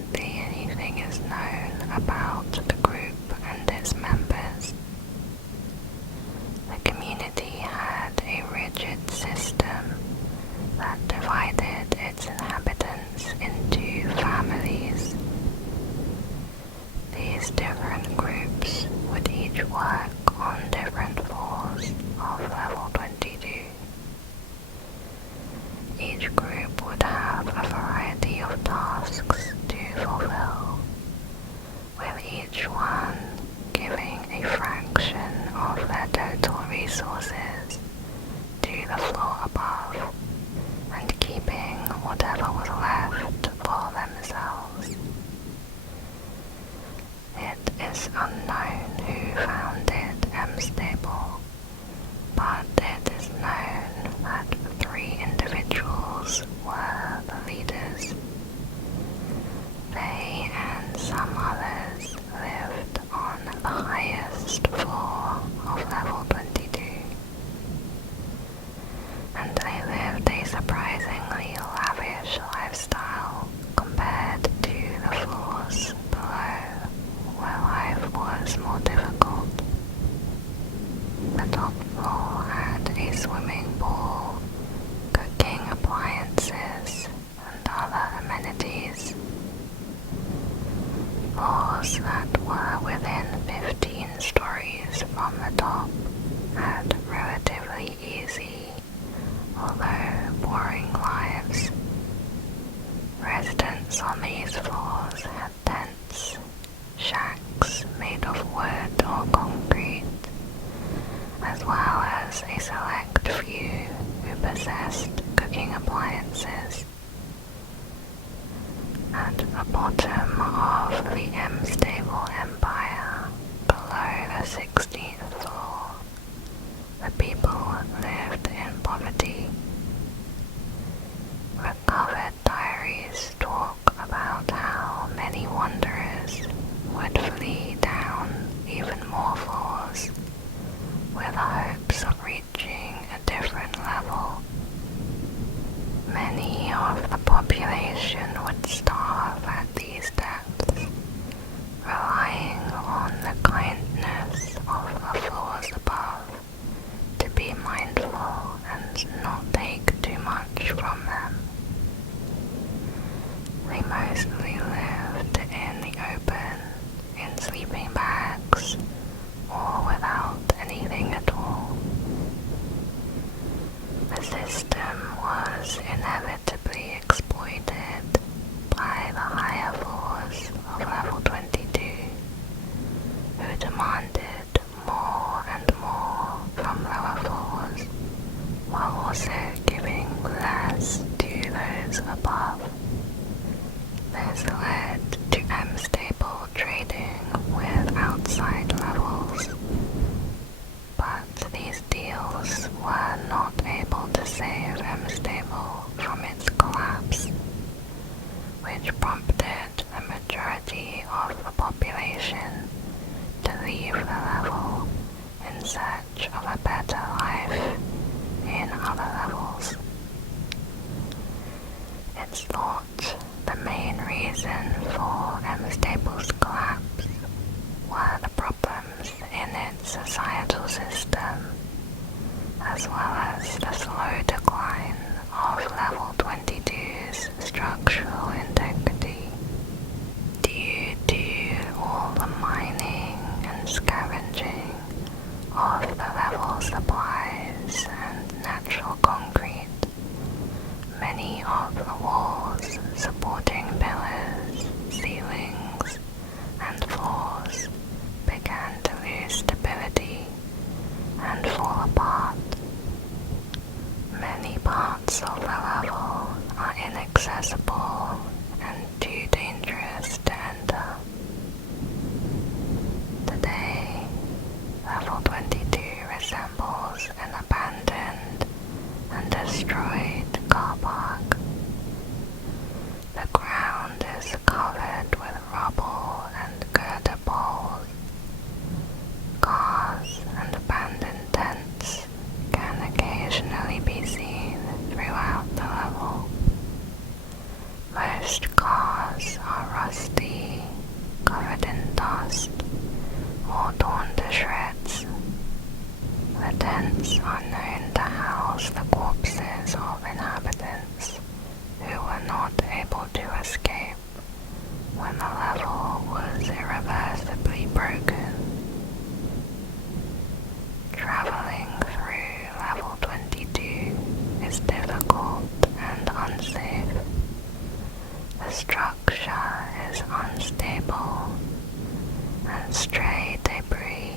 hardly anything is known about the group and its members. The community had a rigid system that divided its inhabitants into families. These different groups would each work on different floors of level 22. Each group would have a variety of tasks to fulfill, with each one giving a fraction of their total resources to the floor above and keeping whatever was left for themselves. It is unknown who founded M-Stable, but it is known that 3 individuals were the leaders. They and some others lived on the highest floor of level 22, and they lived a surprisingly lavish lifestyle compared to the floors below, where life was more difficult. The top floor had a swimming pool, cooking appliances, and other amenities. Floors that were within 15 stories from the top had relatively easy, although boring lives. Residents on these floors had tents, shacks made of wood or concrete, as well as a select few who possessed cooking appliances. At the bottom of the M-Stable empire, below the 16th floor, the people lived in poverty. Recovered diaries talk about how many wanderers would flee down even more floors with hopes of reaching a different level. Many of the population would starve at these depths, relying on the kindness of the floors above to be mindful and not take too much from them. They mostly lived in the open, in sleeping bags, or without anything at all. The system was inevitably exploited by the higher floors of level 22, who demanded more and more from lower floors, while also giving less to those above. This led to M-Stable trading with outside levels, but these deals were not able to save M-Stable from its collapse, which prompted the majority of the population to leave the level in search of a better life in other levels. It's thought the main reason for M-Stable's collapse were the problems in its societal system, as well as the slow decline of level 22's structural integrity. Due to all the mining and scavenging of the level supplies and natural concrete, many of the walls supporting pillars, ceilings, and floors began to lose stability and fall apart. Many parts of the level are inaccessible and too dangerous to enter. Today, level 22 resembles an abandoned and destroyed car park. The ground is covered with rubble and girder poles. Cars and abandoned tents can occasionally be seen throughout the level. Most cars are rusty, covered in dust, or torn to shreds. The tents are known to house the corpses of inhabitants who were not able to escape when the level was irreversibly broken. Traveling through level 22 is difficult and unsafe. The structure is unstable, and stray debris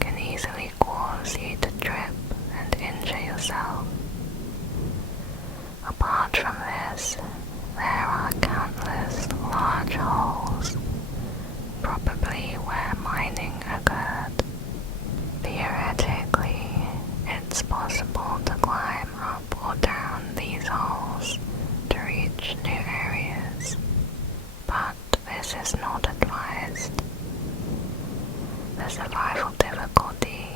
can easily cause you to trip and injure yourself. Apart from this, there are countless large holes, probably where mining occurred. Theoretically, it's possible to climb up or down these holes to reach new areas, but this is not advised. The survival difficulty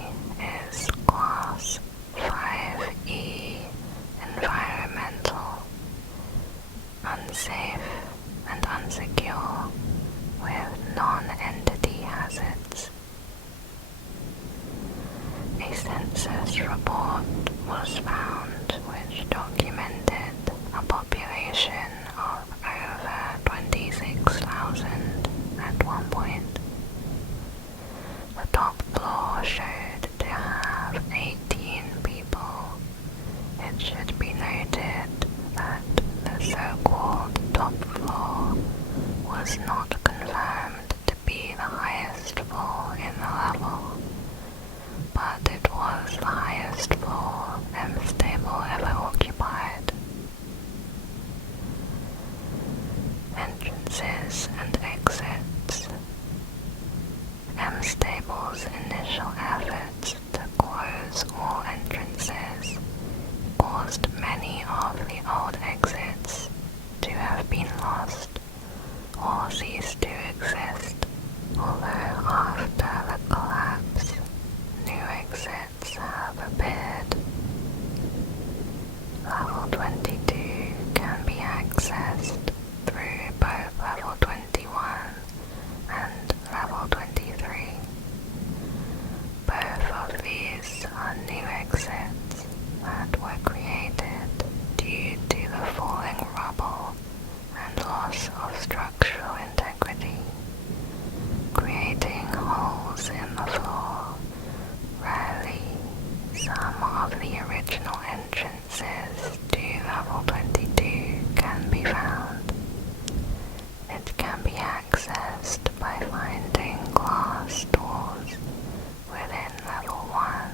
is Class 5E Environmental, unsafe and unsecure, with non-entity hazards. A census report was found which documented a population of over 26,000 at one point. The top floor showed to have 18 people. It should be noted that the so-called top floor was not confirmed to be the highest floor in the level, but it was the highest floor M-Stable ever occupied. Entrances and exits. M-Stable's initial efforts to close all entrances caused many of the old exits to have been lost or cease to exist, although after the collapse, new exits have appeared. Level 22 can be accessed through both level 21 and level 23. Both of these are new exits that were created due to the falling rubble and loss of structural integrity, creating holes in the floor. Rarely, some of the original entrances to level 22 can be found. It can be accessed by finding glass doors within level 1,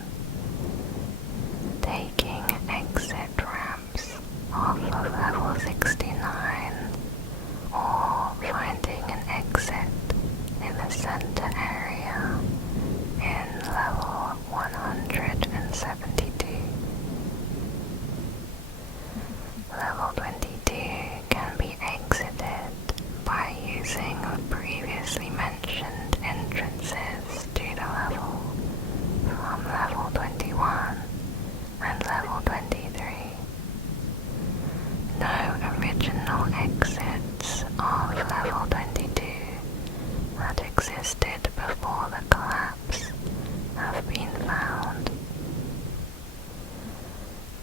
taking exit ramps off of level 69, or finding an exit in the center area in level 172. Level 22 can be exited by using the previously mentioned entrances to the level from level 21 and level 23. No original exits of level 22 that existed before the collapse have been found.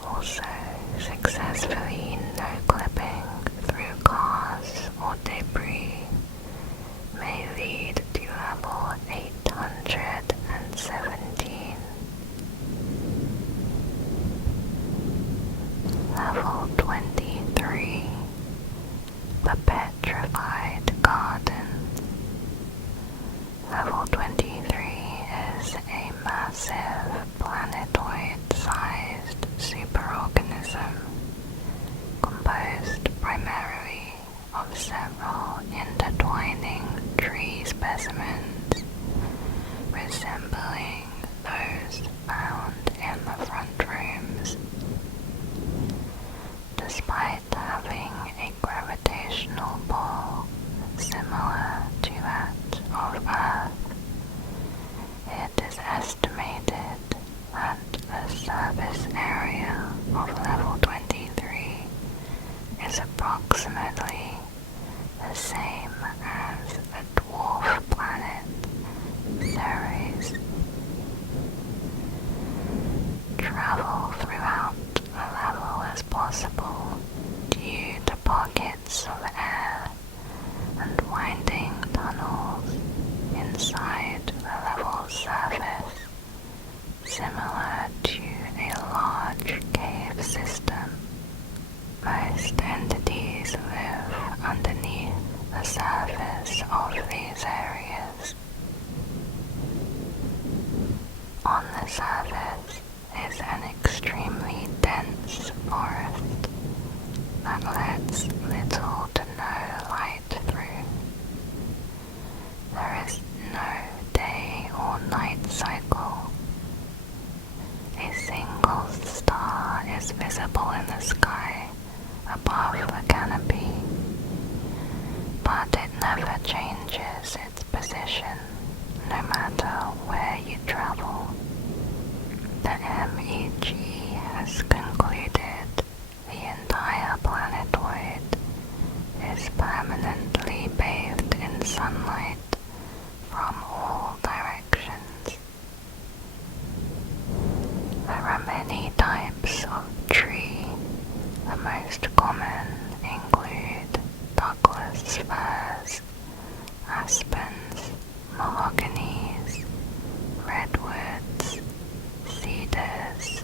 Also, successfully no-clipping through cars or debris may lead to level 817. Level 23. The Petrified Garden. Level 23 is a massive planetoid-sized superorganism composed primarily of several intertwining tree specimens resembling those found in the front rooms. Despite having a gravitational pull similar to that of Earth, it is estimated that the surface area of level 23 is approximately the same but it never changes its position, no matter where you travel. The MEG has concluded the entire planetoid is permanently bathed in sunlight from all directions. There are many types of tree. The most common include Douglas firs, aspens, mahoganies, redwoods, cedars,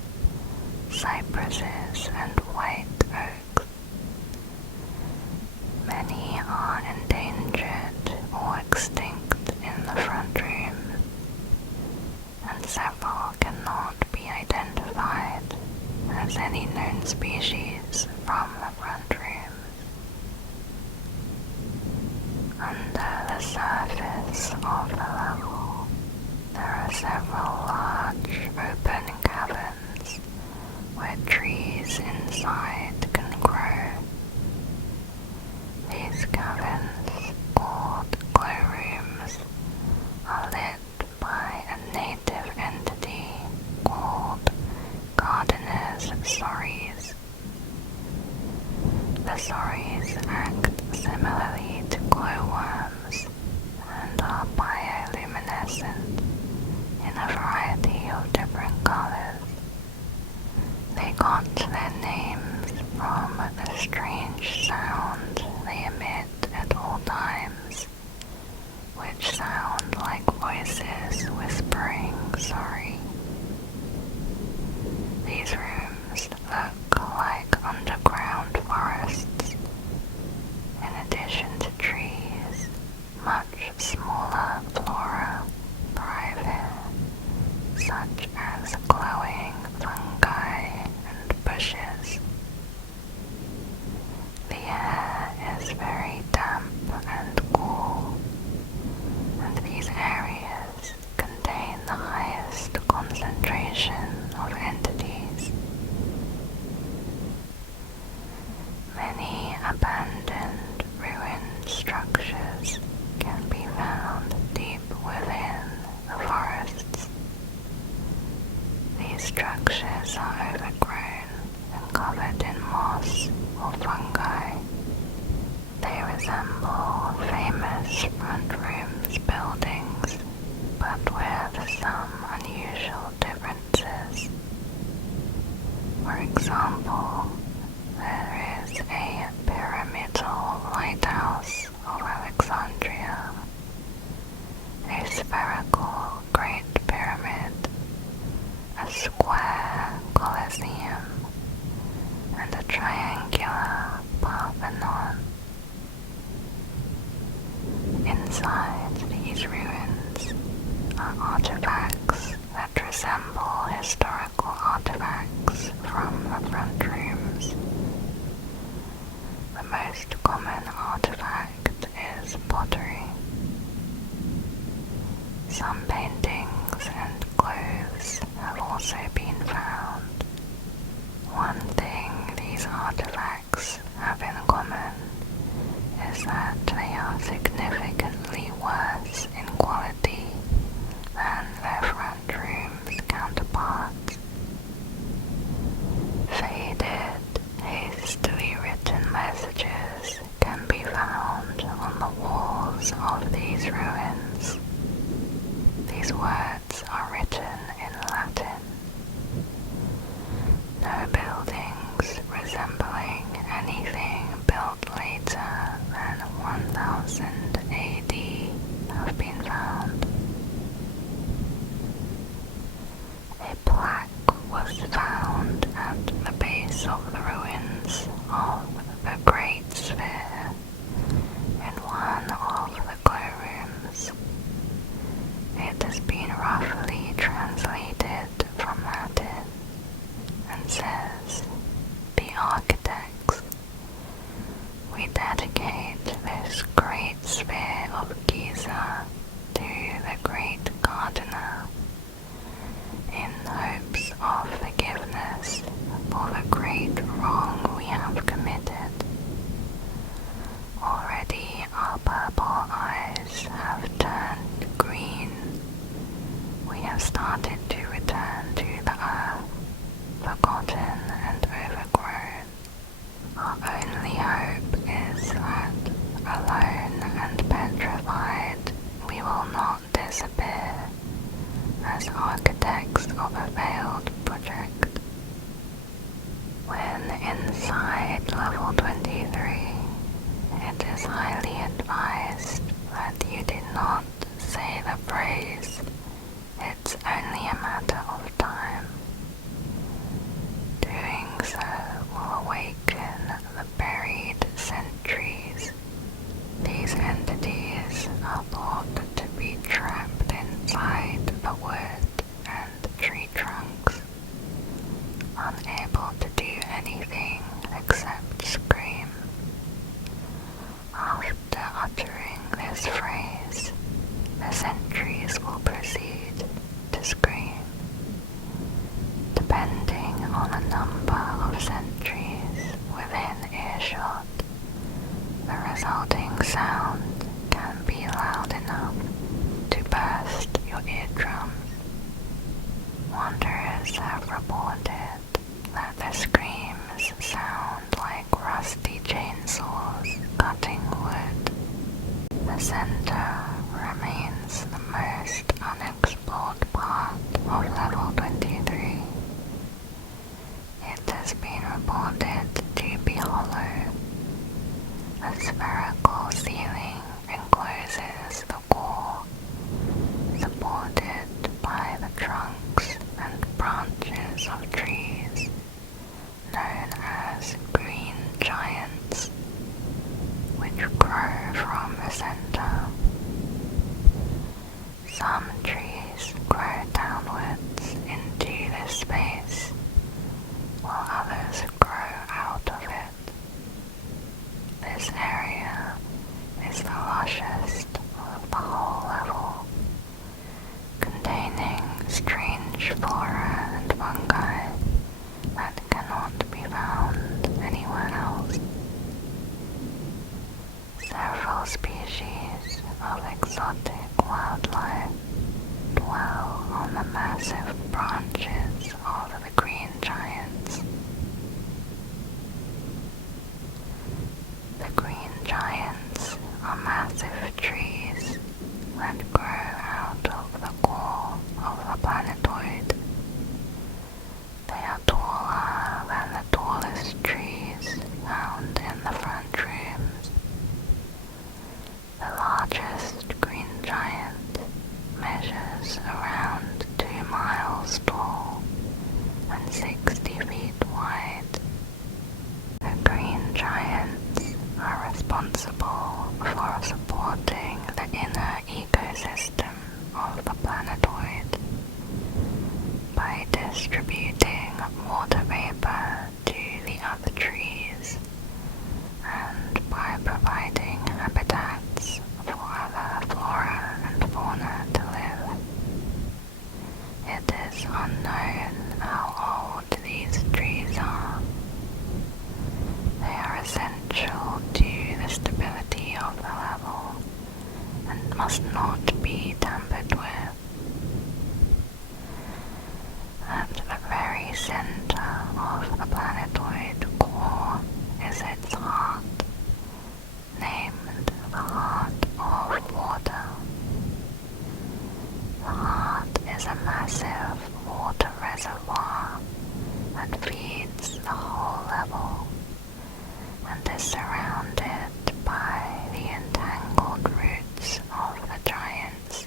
cypresses, and white oaks. Many are endangered or extinct in the front room, and several cannot be identified as any known species from the front room. Under the surface of the level, there are several large open caverns where trees inside can grow. These caverns, called glowrooms, are lit by a native entity called gardener's sorries. The sorries act similarly to glowworms and are bioluminescent in a variety of different colors. They got their names from the strange sound they emit at all times, which sound like voices whispering sorry. These rooms look like underground forests. In addition to trees, much smaller flora thrive here, such as glowing fungi and bushes. The air is very damp and cool, and these areas contain the highest concentration of entities. Many abandoned ruined structures can be found deep within the forests. These structures are overgrown and covered in moss or fungi. They resemble famous front rooms buildings, but with some unusual differences. For example, there is a pyramidal lighthouse of Alexandria, a spherical Great Pyramid, a square Colosseum, and a triangular Parthenon. Inside these ruins are artifacts that resemble historical artifacts from the front rooms. The most common artifact is pottery. Some paintings and clothes have also been found. One thing these artifacts have in common is that they are significantly worse in quality than their front room's counterparts. Faded, hastily written messages can be found on the walls of these ruins. These words are written in Latin. No buildings resembling anything built later than 1000 AD have been found. A plaque was found at the base of the ruins of the Great Sphere in one of the glowrooms. It has been roughly started to return to the earth, forgotten and overgrown. Our only hope is that, alone and petrified, we will not disappear as architects of a failed project. When inside level 23, it is highly advised that you do not say the phrase, "It's only a matter of time." Doing so will awaken the buried sentries. These entities are thought to be trapped inside the wood and tree trunks, unable to do anything except scream. After uttering this phrase, the sentries will proceed to scream. Depending on the number of sentries within earshot, the resulting sound can be loud enough to burst your eardrums. Wanderers have reported that the screams sound like rusty chainsaws cutting wood. The center remains the most unexplored part of level 23. It has been reported to be hollow. A spherical ceiling encloses the core, supported by the trunks and branches of trees known as green giants, which grow from the center. Some trees grow downwards into this space, while others grow out of it. This area is the lushest of the whole level, containing strange flora and fungi that cannot be found anywhere else. Several species of exotic wildlife dwell on the massive branches of the green giants. The green giants are massive trees that grow out of the core of the planetoid. They are taller than the tallest trees found in the front rooms. The largest green giant measures around 2 miles tall and 60 feet wide. The green giants are responsible for supporting the inner ecosystem of the planetoid by distributing water vapor to the other trees and by providing habitats for other flora and fauna to live. It is unknown how old these trees are. They are essential to the stability of the level and must not be tampered with. At the very center of the planetoid core is its heart, named the Heart of Water. The heart is a massive water reservoir that feeds the whole level and is surrounded by the entangled roots of the giants.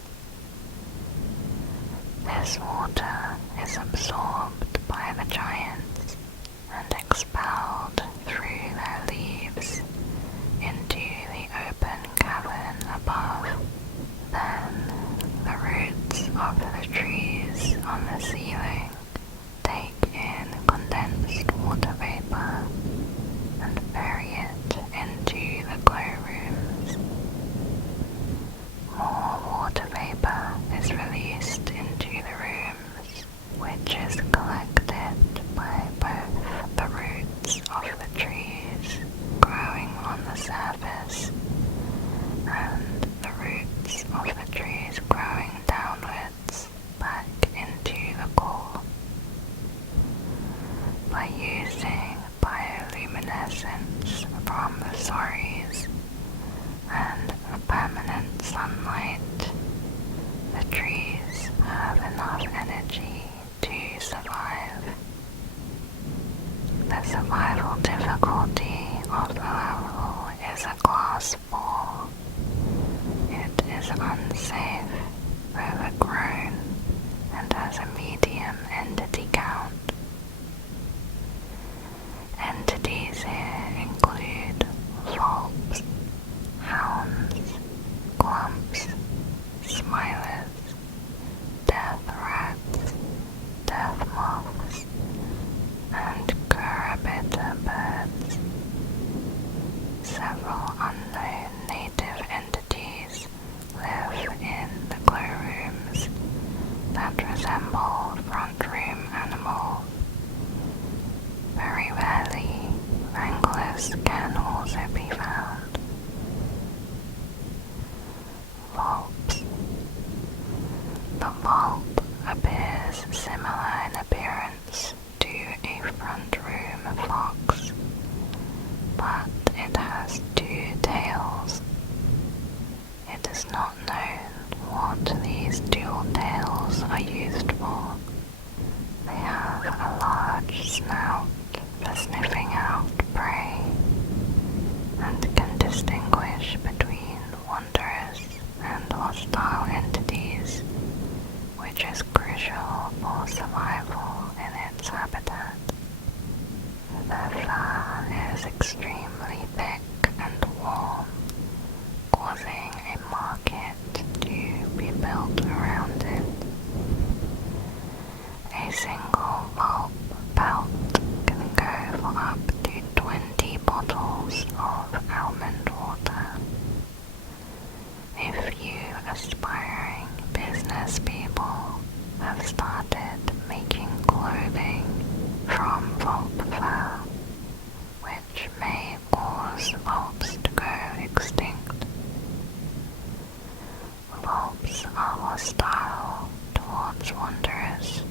are hostile towards wanderers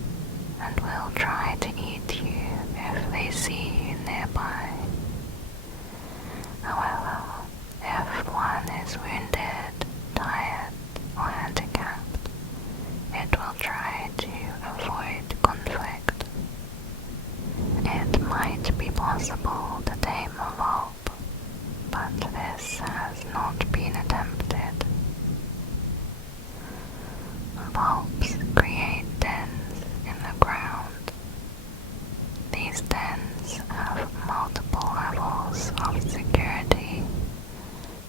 and will try to eat you if they see you nearby. However, if one is wounded, tired, or handicapped, it will try to avoid conflict. It might be possible to tame a vulp, but this has not been attempted. Vulps create dens in the ground. These dens have multiple levels of security,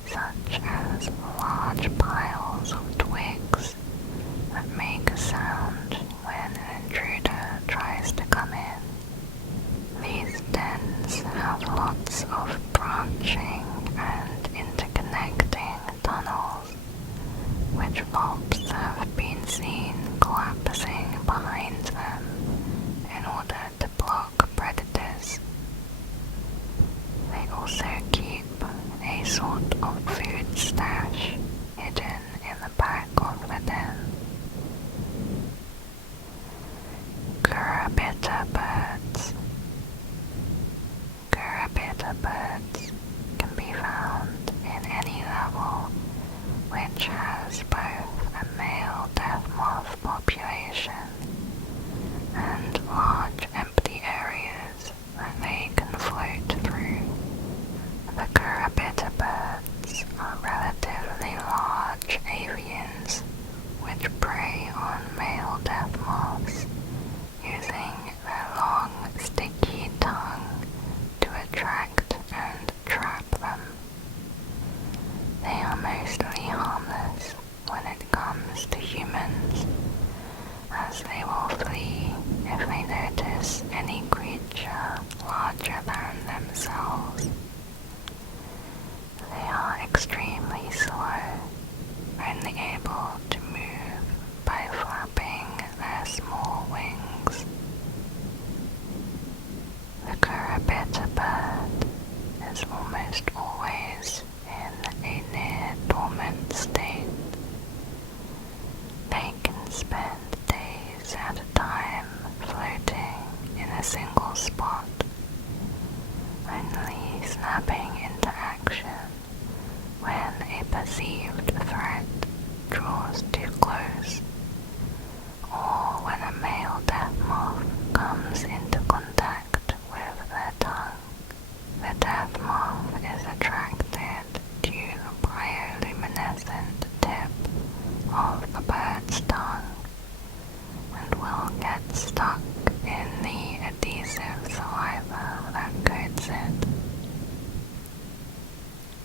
such as large piles of twigs that make a sound when an intruder tries to come in. These dens have lots of branching and interconnecting tunnels, which vulps have been seen collapsing behind them in order to block predators. They also keep a sort of food stash hidden in the back of the den. Curabita birds. Curabita birds can be found in any level which has both a male death moth population and large empty areas that they can float through. The Curabita birds are relatively large avians which prey on male death moths using their long, sticky tongue to attract and trap them. They are mostly harmless when it comes to humans, as they will flee if they notice any creature larger than themselves. They are extremely slow, only able to move by flapping their small wings. The Curabita bird is almost always in a near-dormant state. They can spend days at a time floating in a single spot, only snapping into action when a perceived threat draws too close, or when a male death moth comes into contact with their tongue. The death moth is attracted to the bioluminescent tip of the bird's tongue and will get stuck in the adhesive saliva that coats it.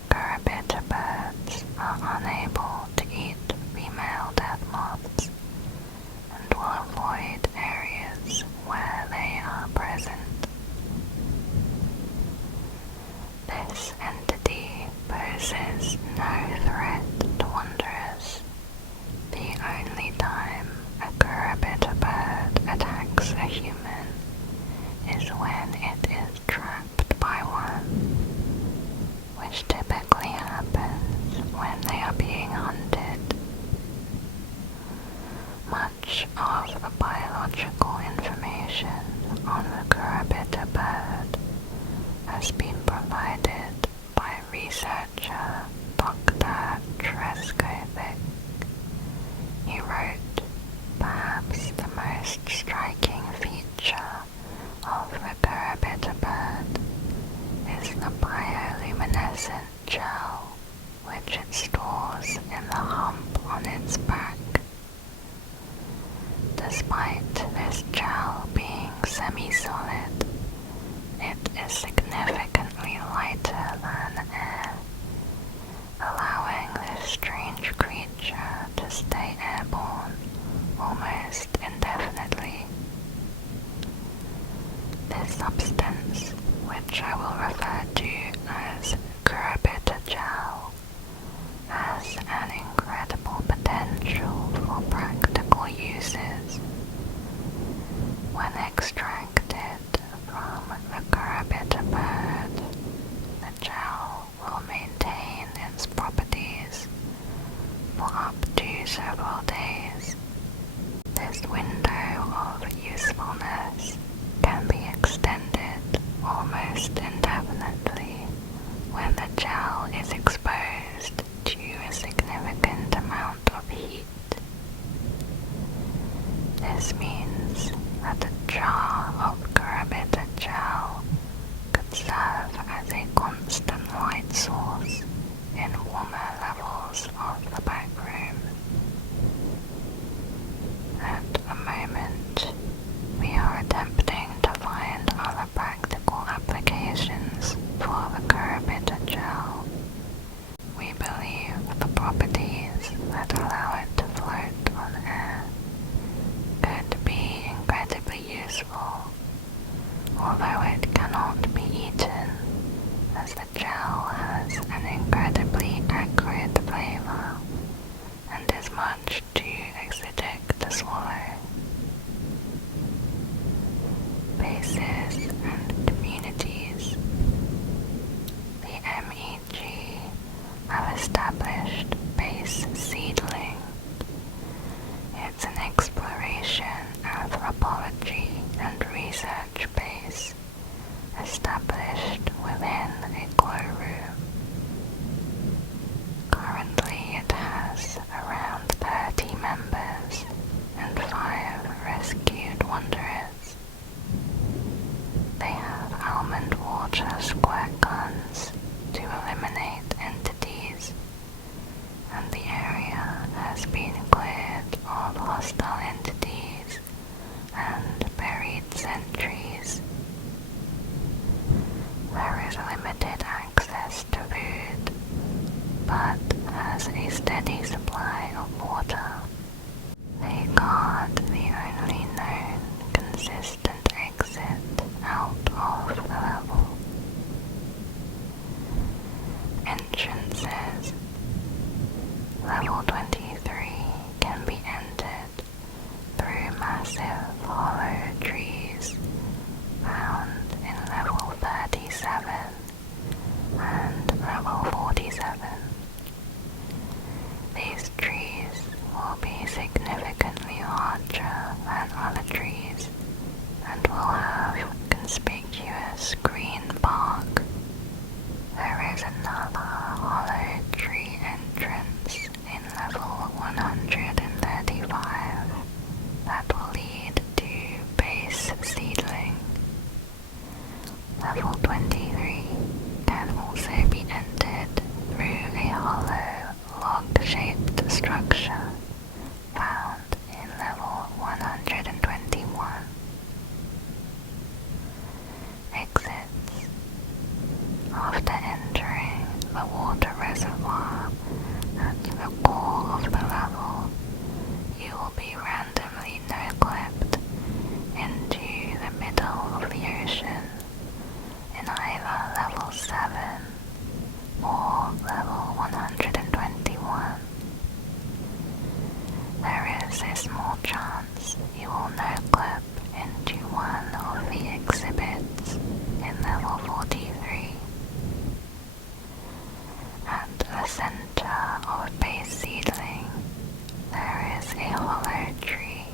Curabita birds are unable to eat female death moths and will avoid areas where they are present. This entity poses no threat to wanderers. The only time a Curabita bird attacks a human is when it is trapped by one, which typically happens when they are being hunted. Much of the biological information on the Curabita bird has been provided by researcher Dr. Treskovic. He wrote, perhaps the most striking feature of the Curabita bird is the bioluminescent gel which it stores in the hump on its back. Despite this gel being semi-solid, it is significantly lighter than air, allowing this strange creature to stay airborne almost indefinitely. This substance, which I will refer to as Curabita gel, has an incredible potential for practical uses. When extracted from the Curabita bird, the gel will maintain its properties for up to several days. This window of usefulness can be extended almost indefinitely when the gel is exposed to a significant amount of heat. This means that a jar of carabiner gel could serve as a constant light source in warmer levels of the back room. At the moment, we are attempting to find other practical applications for the carabiner gel. We believe the properties that allow it to float on air could be incredibly useful, although it cannot be eaten, as the gel has an incredibly acrid flavor and is much too acidic to swallow. Bases and communities. The MEG have established Base Seedling. It's an exploration, anthropology and research base established within a glow room. Currently it has around 30 members and 5 rescued wanderers. They have almond water squirt guns to eliminate entities, and the area has been cleared of hostile entities and buried sentries. There is limited access to food, but has a steady supply of water. They guard the only known consistent exit out of the level. Entrances. Level 23 can be entered through massive hollow trees found in level 37 and level 47. These trees will be significantly larger than other trees and will have conspicuous green bark. There is another hollow tree entrance in level 135 that will lead to Base Seedling. Level 23 can also be entered through a hollow log-shaped structure found in level 121. Exits. After entering the water reservoir at the core of the level, you will be randomly no-clipped into the middle of the ocean in either level 7 or level 121. There is a small chance you will no-clip into one of the exhibits in level 43. At the center of Base Seedling, there is a hollow tree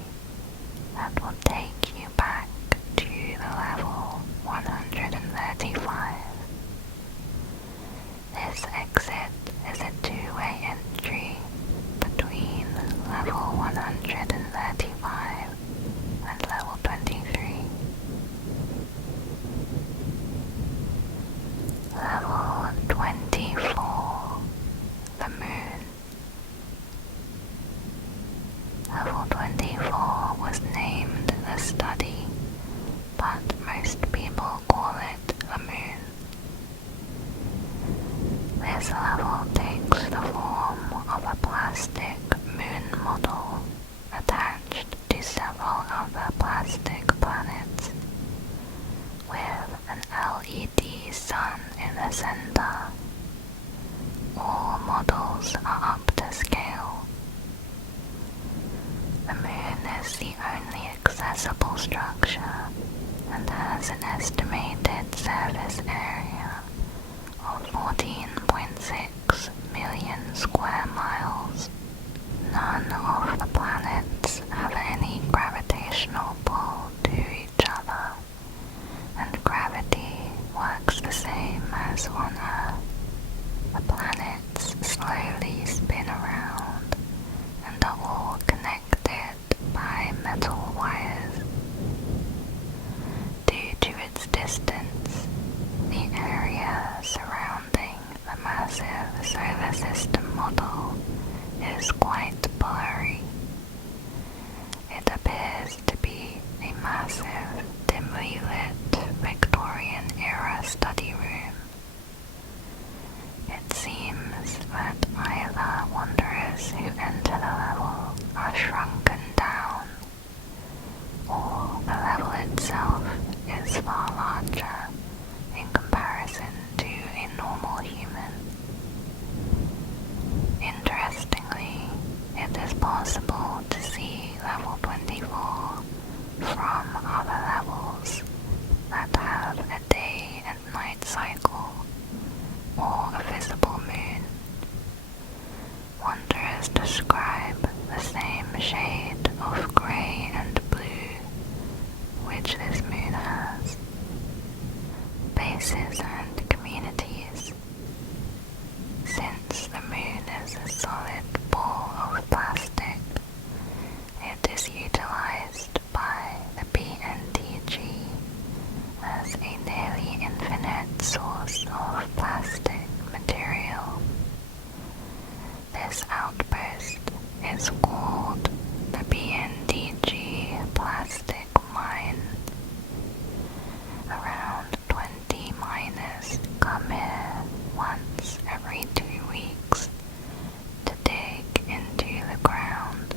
that will take you back to the level 135. This exit is a two-way entry between level 135 and level 23. Level 24. The Moon. Level 24 was named the study, but most people call it the Moon. This level takes the form of a plastic moon model attached to several other plastic planets, with an LED sun in the center. All models are up to scale. The Moon is the only accessible structure and has an estimated surface area of 14.6 million square miles. None outpost is called the BNDG Plastic Mine. Around 20 miners come here once every 2 weeks to dig into the ground.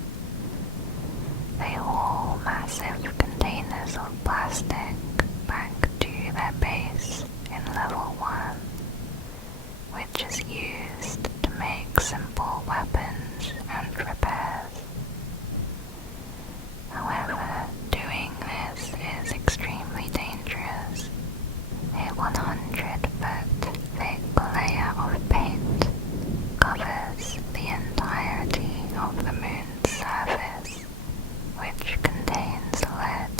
They haul massive containers of plastic back to their base in level 1, which is used to make simple weapons and repairs. However, doing this is extremely dangerous. A 100-foot thick layer of paint covers the entirety of the moon's surface, which contains lead.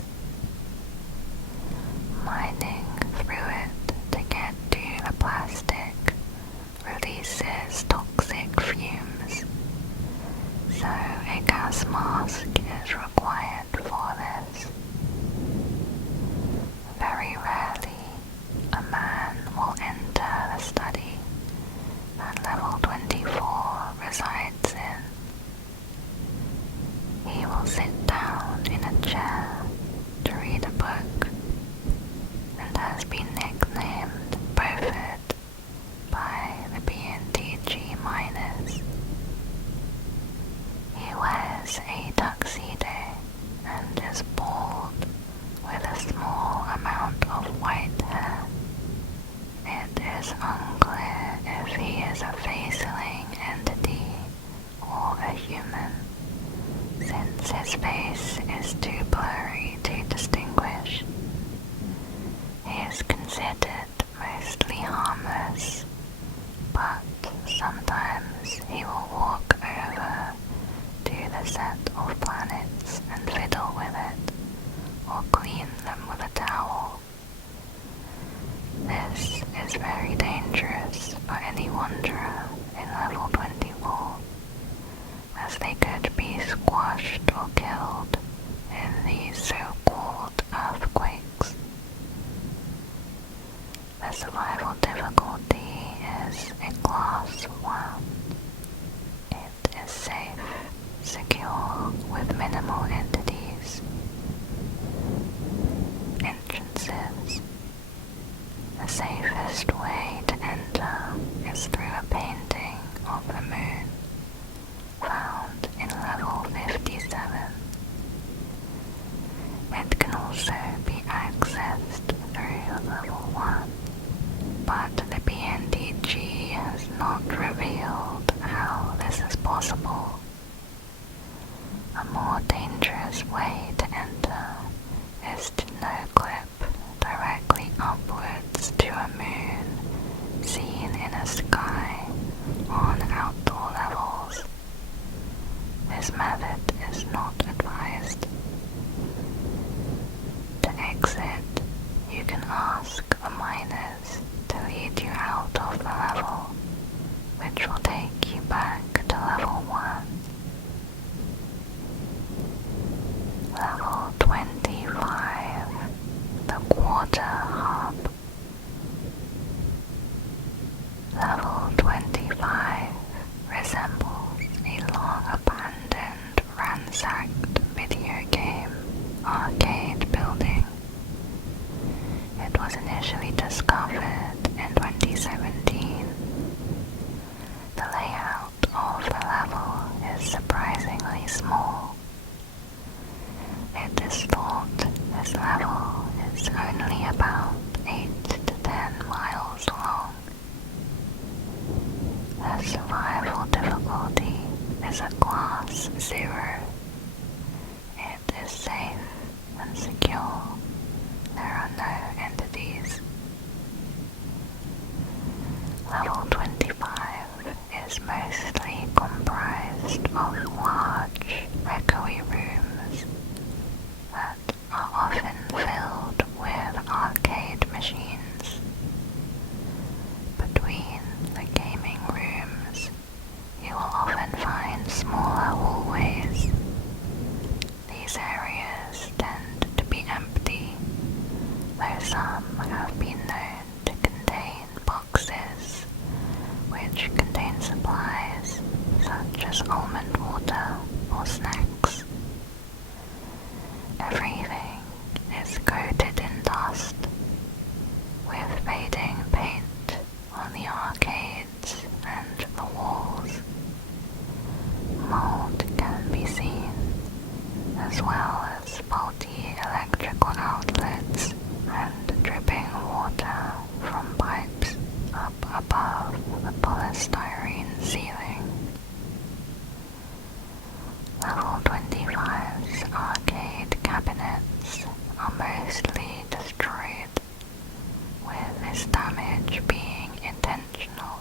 Mining through it to get to the plastic releases toxic fumes, so a gas mask is required for this. Very rarely, a man will enter the study that level 24 resides in. He will sit down in a chair to read a book, and has been nicknamed Beaufort by the BNDG miners. He wears a tuxedo and is bald with a small amount of white hair. It is unclear if he is a faceling entity or a human, since his face is too blurry to distinguish. He is considered mostly harmless, but sometimes he will walk over to the set of planets and fiddle with it, or clean them with a towel. This is very dangerous for any wanderer in level 24, as they could be squashed or killed in these so-called earthquakes. The survival difficulty is a class 1. It is safe, secure, with minimal entities. Entrances. The safest way to enter is through a painting of the moon, found in level 57. It can also be accessed through level 1, but the BNDG has not revealed how this is possible. A more dangerous way to enter is to no-clip directly upwards to a moon seen in a sky on outdoor levels. This method is not advised. To exit, you can ask the miners to lead you out of the level, which will take you back to level 1. Level 25, the Quarter Hub. Level 25 resembles a long-abandoned, ransacked video game arcade building. It was initially discovered in 2017. The layout of the level is surprisingly small. It is thought this level is only about 8 to 10 miles long. The survival difficulty is a class 0. It is safe and secure. There are no entities. Level 25 is mostly comprised of large, echoey rooms that are often filled with arcade machines. Between the gaming rooms, you will often find smaller hallways. These areas tend to be empty, though some have been known to contain boxes which contain supplies such as almond water or snacks. Everything is coated in dust, with fading paint on the arcades and the walls. Mold can be seen, as well as faulty electrical outlets and dripping water from pipes up above the polystyrene ceiling. Level 25's arcade cabinets are mostly destroyed, with this damage being intentional.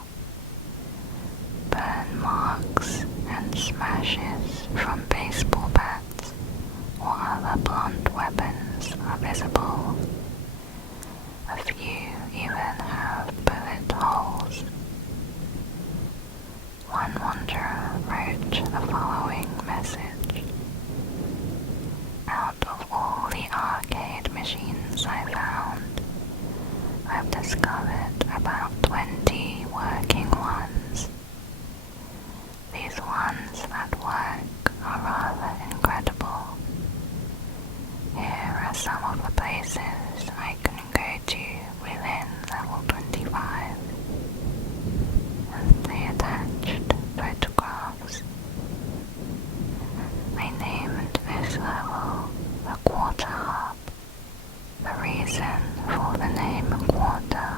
Burn marks and smashes from baseball bats or other blunt weapons are visible. A few even have bullet holes. One wanderer wrote the following message: "Out of all the arcade machines I found, I've discovered about 20 working ones. These ones that work are rather incredible. Here are some of the places I can go to within level 25. And they attached photographs. I named this level the Quarter Hub. The reason for the name Quarter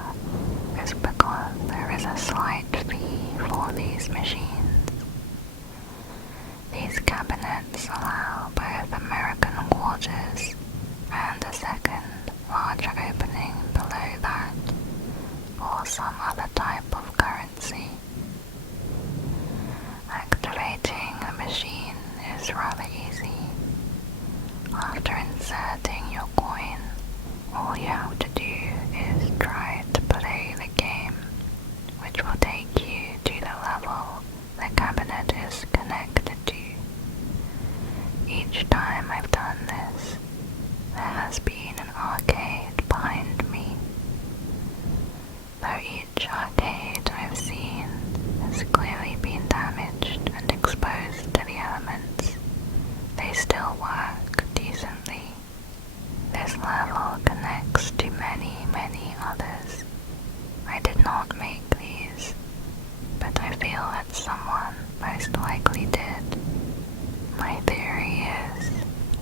is because there is a slight fee for these machines. These cabinets allow both American quarters and a second, larger opening below that for some other type of currency. Activating the machine is rather easy. After inserting your coin, all you have to do is try to play the game, which will take you to the level the cabinet is connected to. Each time I've done this, there has been an arcade behind me. Though each arcade I've seen has clearly been damaged and exposed to the elements, they still work decently. This level connects to many, many others. I did not make these, but I feel that someone most likely did. My theory is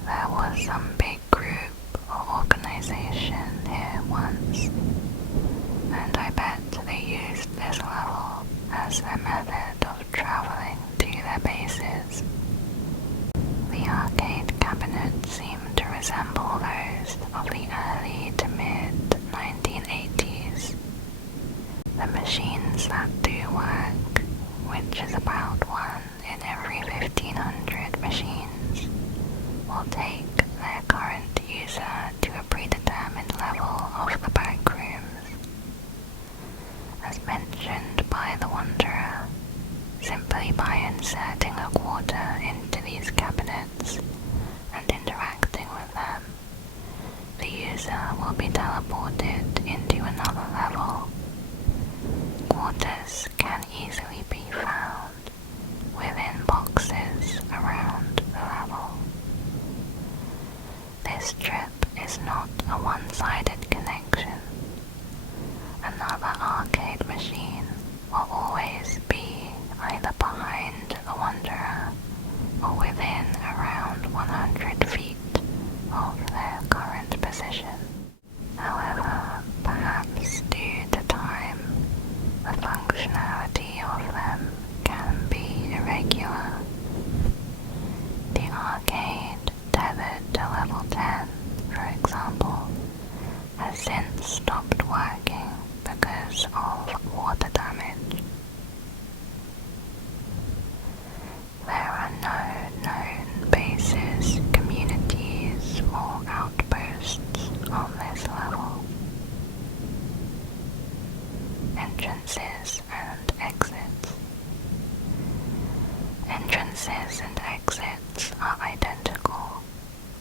there was some big group or organization here once, and I bet they used this level as their method of traveling to their bases. The arcade cabinets seem to resemble those of the early to mid-1980s. The machines that do work, which is about one in every 1,500 machines, will take their current user to a predetermined level of the backrooms. As mentioned by the Wanderer, simply by inserting a quarter into these cabinets and interacting with them, the user will be teleported into another level. Quarters can easily be found within boxes around the level. This trip is not a one-sided connection. Another arcade machine will always be either behind the Wanderer or within around 100 feet of their current position. However, perhaps due to time, the functionality of them can be irregular. The arcade tethered to level 10, for example, has since stopped working because of water damage. There are no known bases, communities, or outposts on this level. Entrances and exits. Entrances and exits are identical,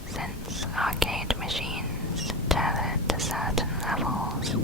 since arcade machines tethered to certain levels